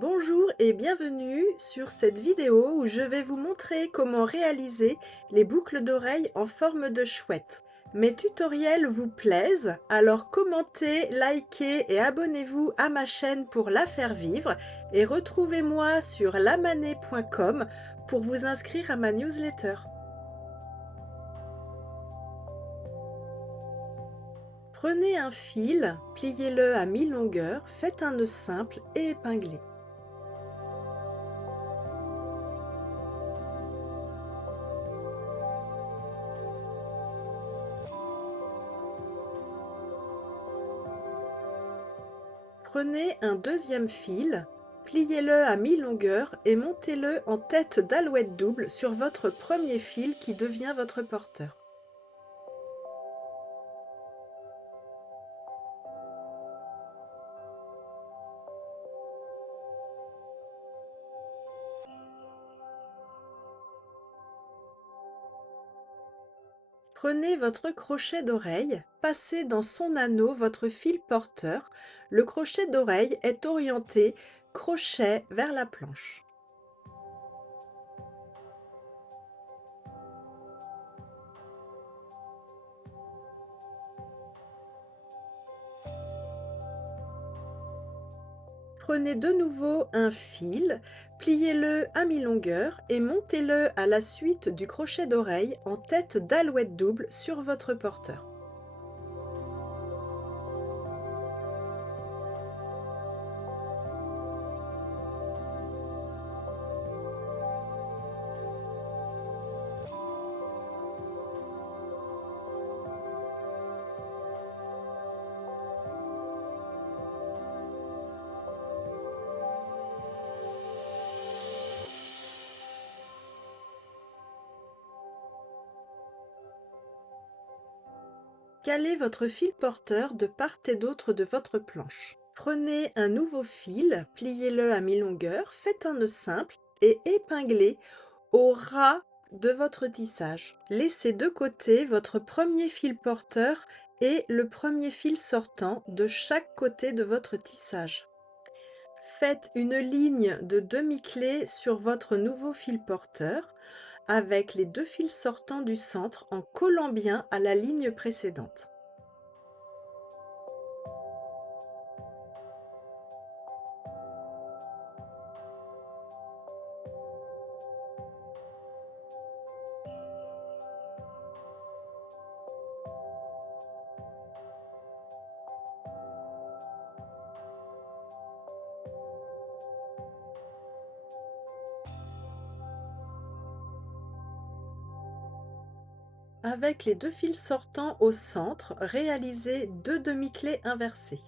Bonjour et bienvenue sur cette vidéo où je vais vous montrer comment réaliser les boucles d'oreilles en forme de chouette. Mes tutoriels vous plaisent, alors commentez, likez et abonnez-vous à ma chaîne pour la faire vivre et retrouvez-moi sur lamané.com pour vous inscrire à ma newsletter. Prenez un fil, pliez-le à mi-longueur, faites un nœud simple et épinglez. Prenez un deuxième fil, pliez-le à mi-longueur et montez-le en tête d'alouette double sur votre premier fil qui devient votre porteur. Prenez votre crochet d'oreille, passez dans son anneau votre fil porteur. Le crochet d'oreille est orienté crochet vers la planche. Prenez de nouveau un fil, pliez-le à mi-longueur et montez-le à la suite du crochet d'oreille en tête d'alouette double sur votre porteur. Calez votre fil porteur de part et d'autre de votre planche. Prenez un nouveau fil, pliez-le à mi-longueur, faites un nœud simple et épinglez au ras de votre tissage. Laissez de côté votre premier fil porteur et le premier fil sortant de chaque côté de votre tissage. Faites une ligne de demi-clé sur votre nouveau fil porteur avec les deux fils sortants du centre en collant bien à la ligne précédente. Avec les deux fils sortants au centre, réalisez deux demi-clés inversées.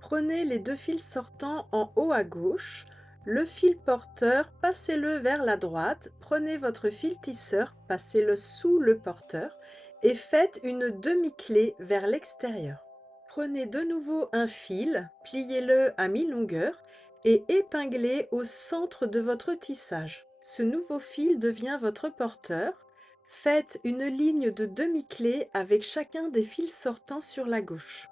Prenez les deux fils sortants en haut à gauche, le fil porteur, passez-le vers la droite, prenez votre fil tisseur, passez-le sous le porteur et faites une demi-clé vers l'extérieur. Prenez de nouveau un fil, pliez-le à mi-longueur et épinglez au centre de votre tissage. Ce nouveau fil devient votre porteur. Faites une ligne de demi-clé avec chacun des fils sortants sur la gauche.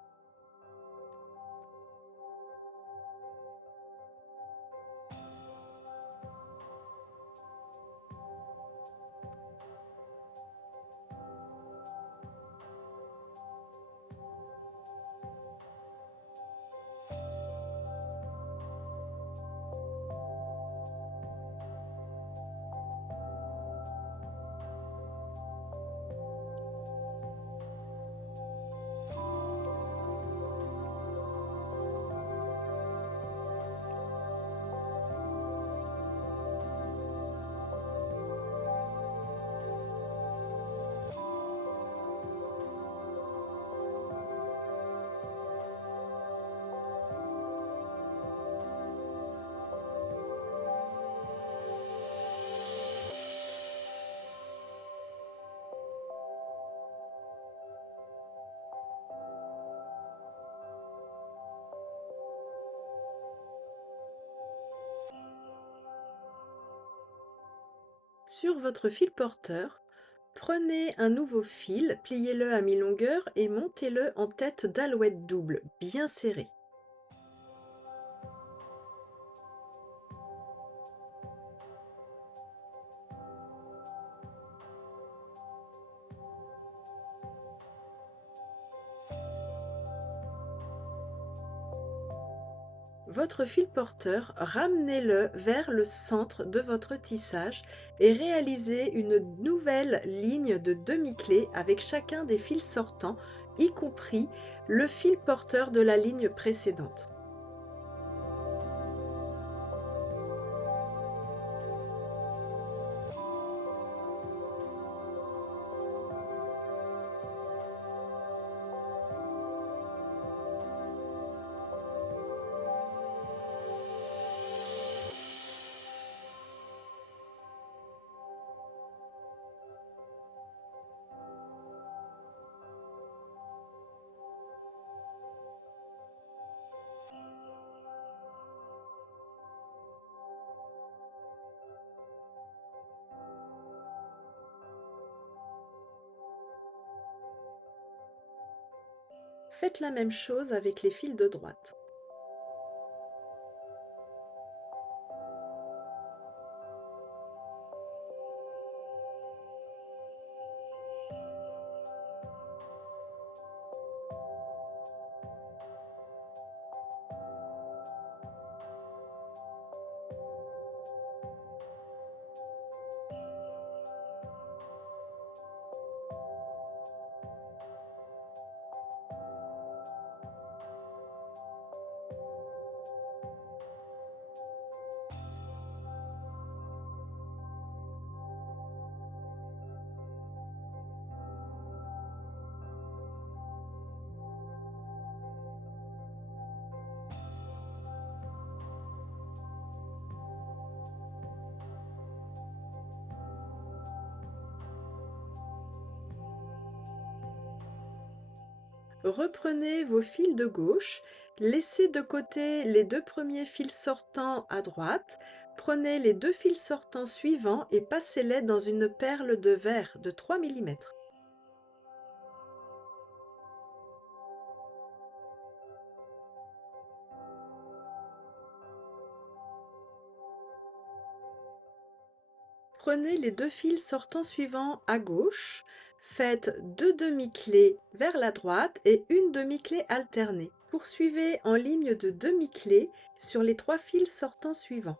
Sur votre fil porteur, Prenez un nouveau fil, pliez-le à mi-longueur et montez-le en tête d'alouette double, bien serré. Votre fil porteur, ramenez-le vers le centre de votre tissage et réalisez une nouvelle ligne de demi-clé avec chacun des fils sortants, y compris le fil porteur de la ligne précédente. Faites la même chose avec les fils de droite. Reprenez vos fils de gauche, laissez de côté les deux premiers fils sortants à droite, prenez les deux fils sortants suivants et passez-les dans une perle de verre de 3 mm. Prenez les deux fils sortants suivants à gauche, faites deux demi-clés vers la droite et une demi-clé alternée. Poursuivez en ligne de demi-clé sur les trois fils sortants suivants.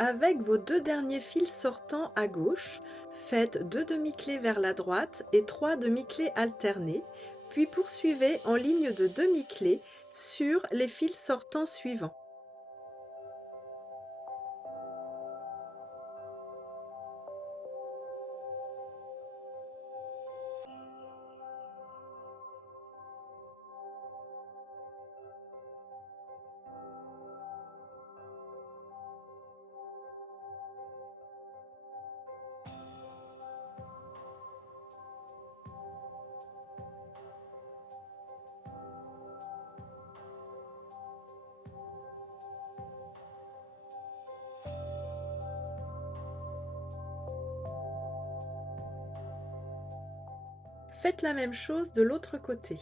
Avec vos deux derniers fils sortants à gauche, faites deux demi-clés vers la droite et trois demi-clés alternées, puis poursuivez en ligne de demi-clé sur les fils sortants suivants. Faites la même chose de l'autre côté.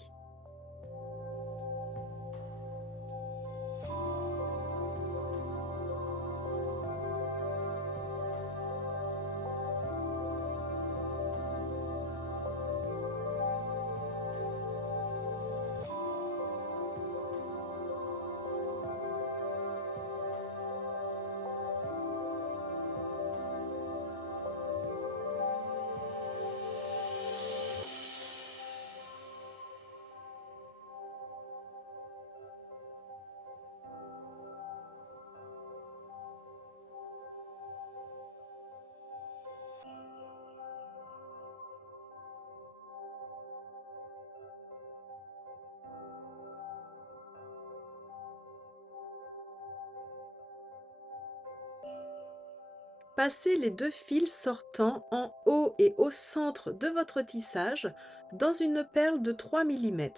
Passez les deux fils sortants en haut et au centre de votre tissage dans une perle de 3 mm.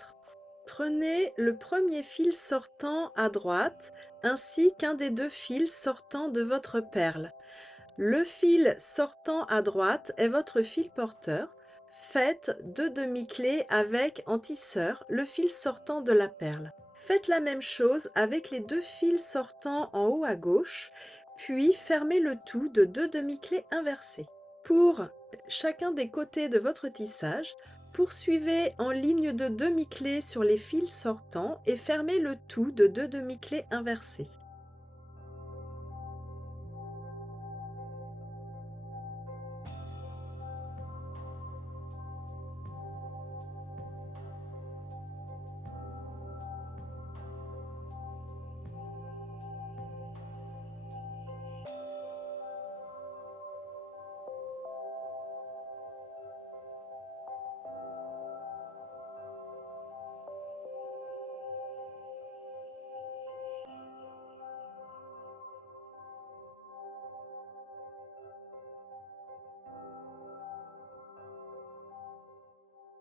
Prenez le premier fil sortant à droite ainsi qu'un des deux fils sortants de votre perle. Le fil sortant à droite est votre fil porteur. Faites deux demi-clés avec en tisseur le fil sortant de la perle. Faites la même chose avec les deux fils sortants en haut à gauche, puis fermez le tout de deux demi-clés inversées. Pour chacun des côtés de votre tissage, poursuivez en ligne de demi-clés sur les fils sortants et fermez le tout de deux demi-clés inversées.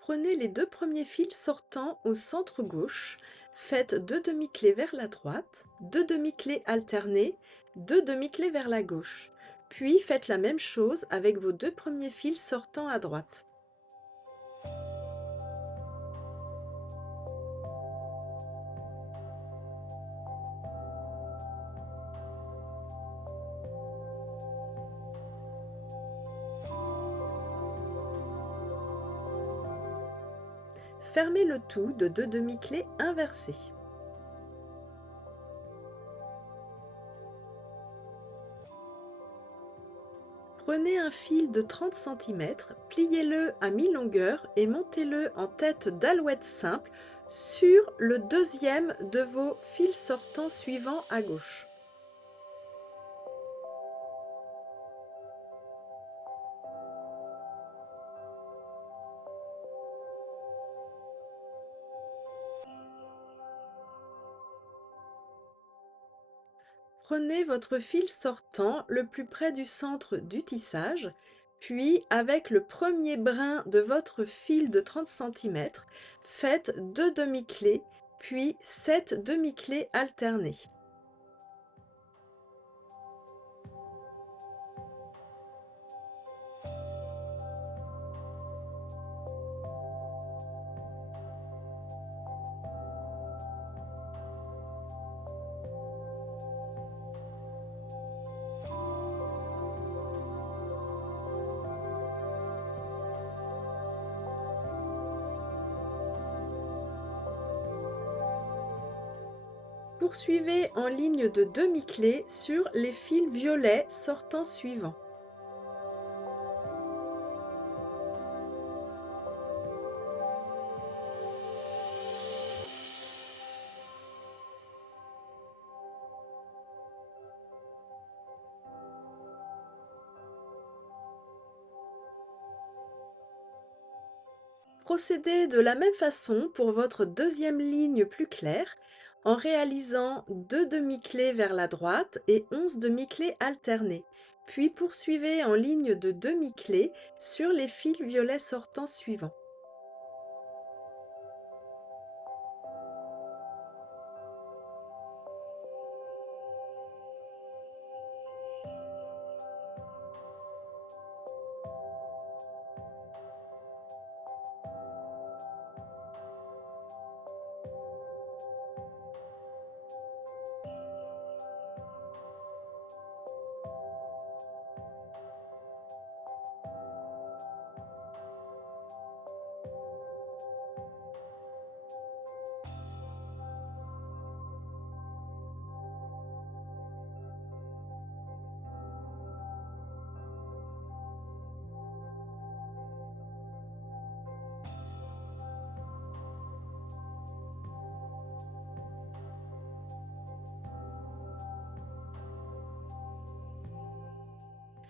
Prenez les deux premiers fils sortants au centre gauche, faites deux demi-clés vers la droite, deux demi-clés alternées, deux demi-clés vers la gauche. Puis faites la même chose avec vos deux premiers fils sortants à droite. Fermez le tout de deux demi-clés inversées. Prenez un fil de 30 cm, pliez-le à mi-longueur et montez-le en tête d'alouette simple sur le deuxième de vos fils sortants suivants à gauche. Prenez votre fil sortant le plus près du centre du tissage, puis avec le premier brin de votre fil de 30 cm, faites deux demi-clés, puis 7 demi-clés alternées. Poursuivez en ligne de demi-clés sur les fils violets sortants suivants. Procédez de la même façon pour votre deuxième ligne plus claire en réalisant deux demi-clés vers la droite et 11 demi-clés alternées. Puis poursuivez en ligne de demi-clés sur les fils violets sortants suivants.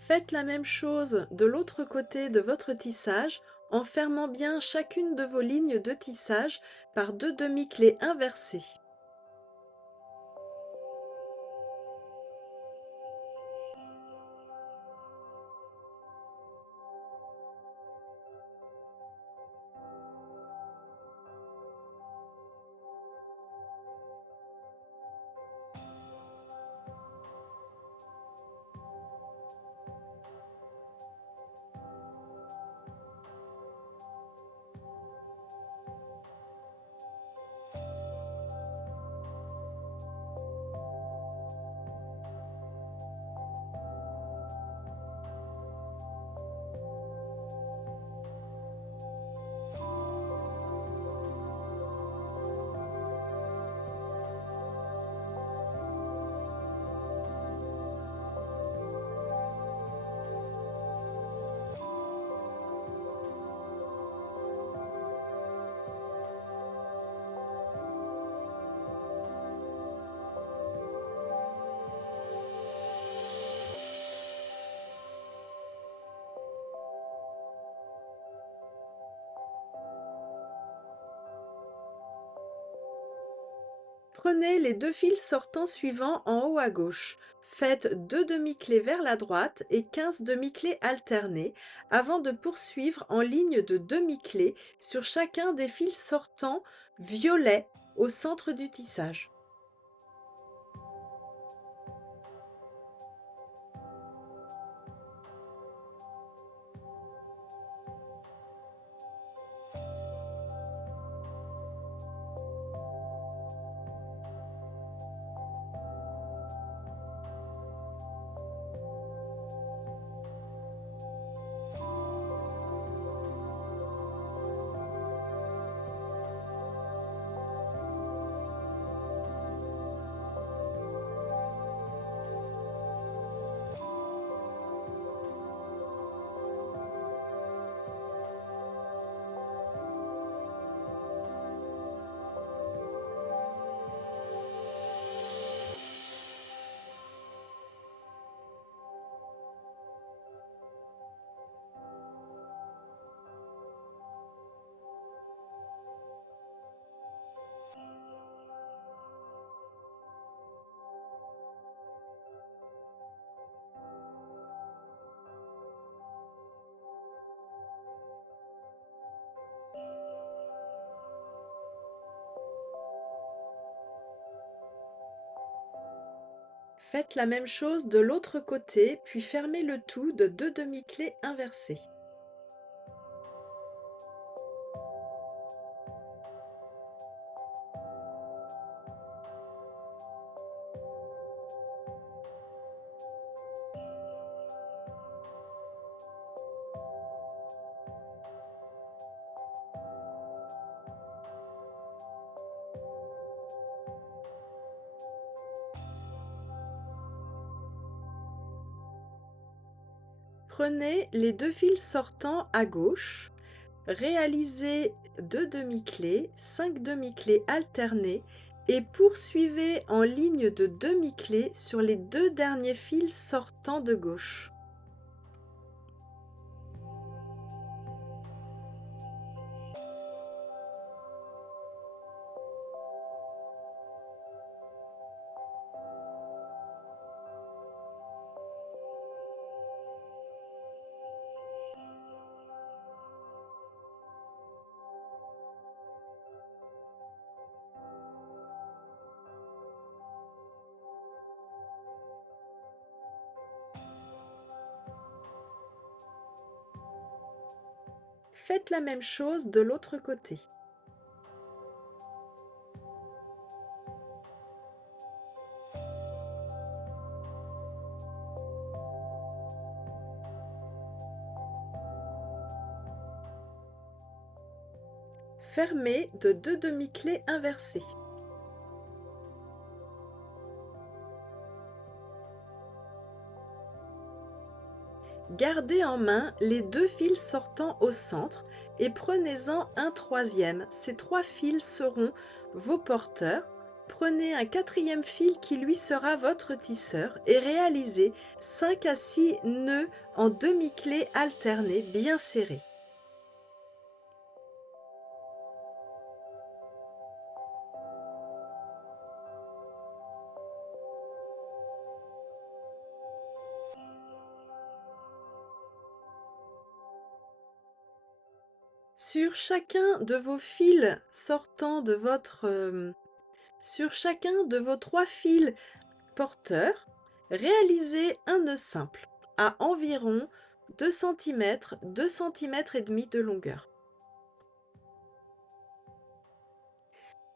Faites la même chose de l'autre côté de votre tissage en fermant bien chacune de vos lignes de tissage par deux demi-clés inversées. Prenez les 2 fils sortants suivants en haut à gauche. Faites 2 demi-clés vers la droite et 15 demi-clés alternés avant de poursuivre en ligne de demi-clés sur chacun des fils sortants violets au centre du tissage. Faites la même chose de l'autre côté, puis fermez le tout de 2 demi-clés inversées. Prenez les 2 fils sortants à gauche, réalisez 2 demi-clés, 5 demi-clés alternés et poursuivez en ligne de demi-clés sur les 2 derniers fils sortants de gauche. Faites la même chose de l'autre côté. Fermez de 2 demi-clés inversées. Gardez en main les 2 fils sortants au centre et prenez-en un troisième. Ces 3 fils seront vos porteurs. Prenez un quatrième fil qui lui sera votre tisseur et réalisez 5 à 6 nœuds en demi-clés alternés bien serrés. Sur chacun de vos fils sortants de sur chacun de vos 3 fils porteurs, réalisez un nœud simple à environ 2 cm, 2 cm et demi de longueur.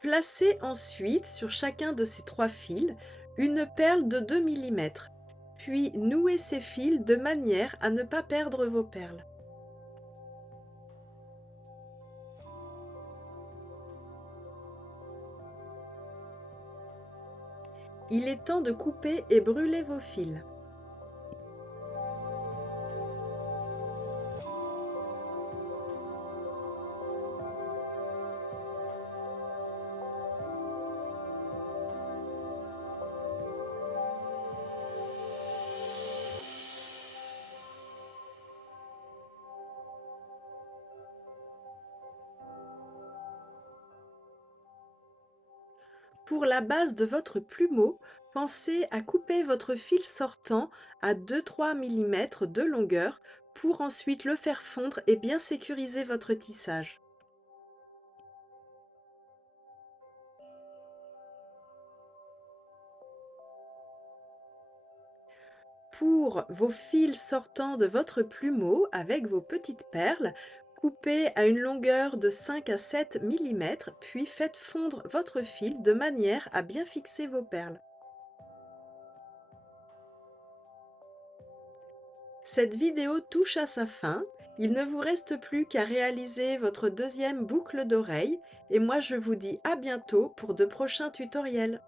Placez ensuite sur chacun de ces 3 fils une perle de 2 mm, puis nouez ces fils de manière à ne pas perdre vos perles. Il est temps de couper et brûler vos fils. Pour la base de votre plumeau, pensez à couper votre fil sortant à 2-3 mm de longueur pour ensuite le faire fondre et bien sécuriser votre tissage. Pour vos fils sortant de votre plumeau avec vos petites perles, coupez à une longueur de 5 à 7 mm, puis faites fondre votre fil de manière à bien fixer vos perles. Cette vidéo touche à sa fin. Il ne vous reste plus qu'à réaliser votre deuxième boucle d'oreille et moi je vous dis à bientôt pour de prochains tutoriels.